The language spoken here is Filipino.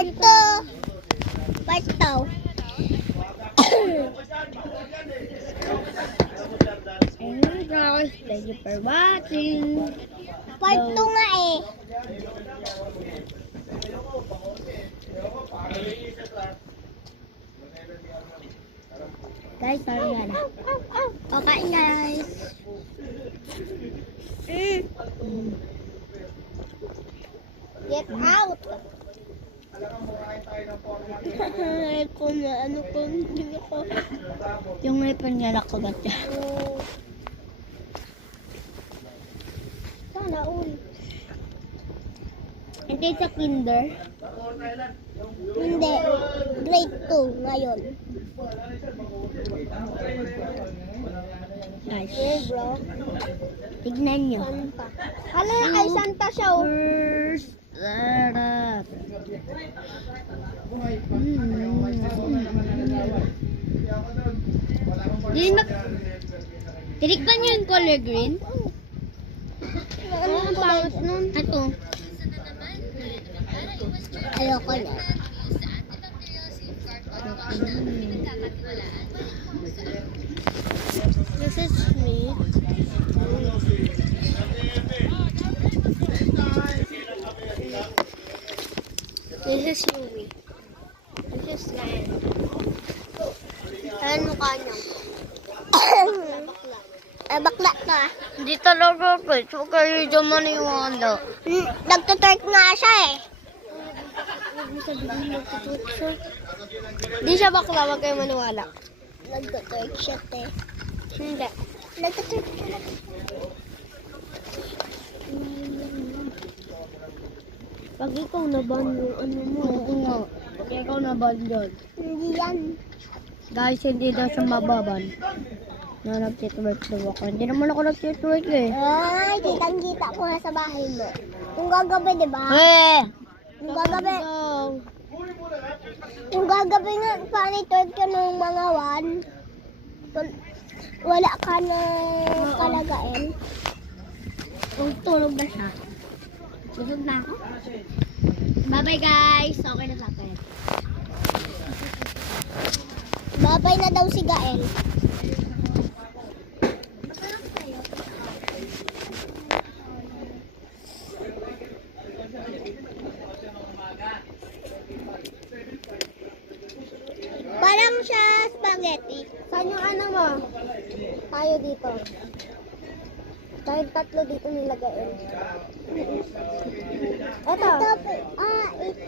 Part 2. Part 2. Ayun guys, thank you for watching. Part 2 nga eh. Guys, sorry nga na. Okay guys. Get out. Hindi ako. Yung may panyala ko gat niya. Sana all. Hindi sa kinder. Hindi. Grade 2 ngayon. Guys, Bro. tignan nyo. Santa. Hala, ay Santa siya oh. First, sarap. Di mag... Tinikman nyo yung color green? Ano ang pangit nun? Ito. Ayoko na. This is me. This is Yumi. This is Ryan. Ayan mukha niya. Bakla ka. Hindi talaga guys. Huwag kayo dyan maniwala. Nagtutwerk nga siya eh. Hindi siya bakla. Huwag kayo maniwala. Nagtutwerk siya te. Hindi. Nagtutwerk siya. Pag ikaw naban yung ano mo. Oo nga. Pag ikaw naban dyan. Hindi yan. Guys, hindi daw siya mababan. Na nag-titwork daw ako. Hindi naman ako nag-titwork eh. Ay, kitang-kita ko nga sa bahay mo. Kung gagabi, di ba? Eh! Kung gagabi. Kung gagabi nga, panitwerk ka ng mga wala ka na kalagain. Kung tulog na siya. Busog na ako. Bye-bye guys. Okay na sa akin. Babay na daw si Gael. Parang siya spaghetti. Saan yung ano mo? Tayo dito. Tayo tatlo dito nilagay. Ito. Ito. Ito.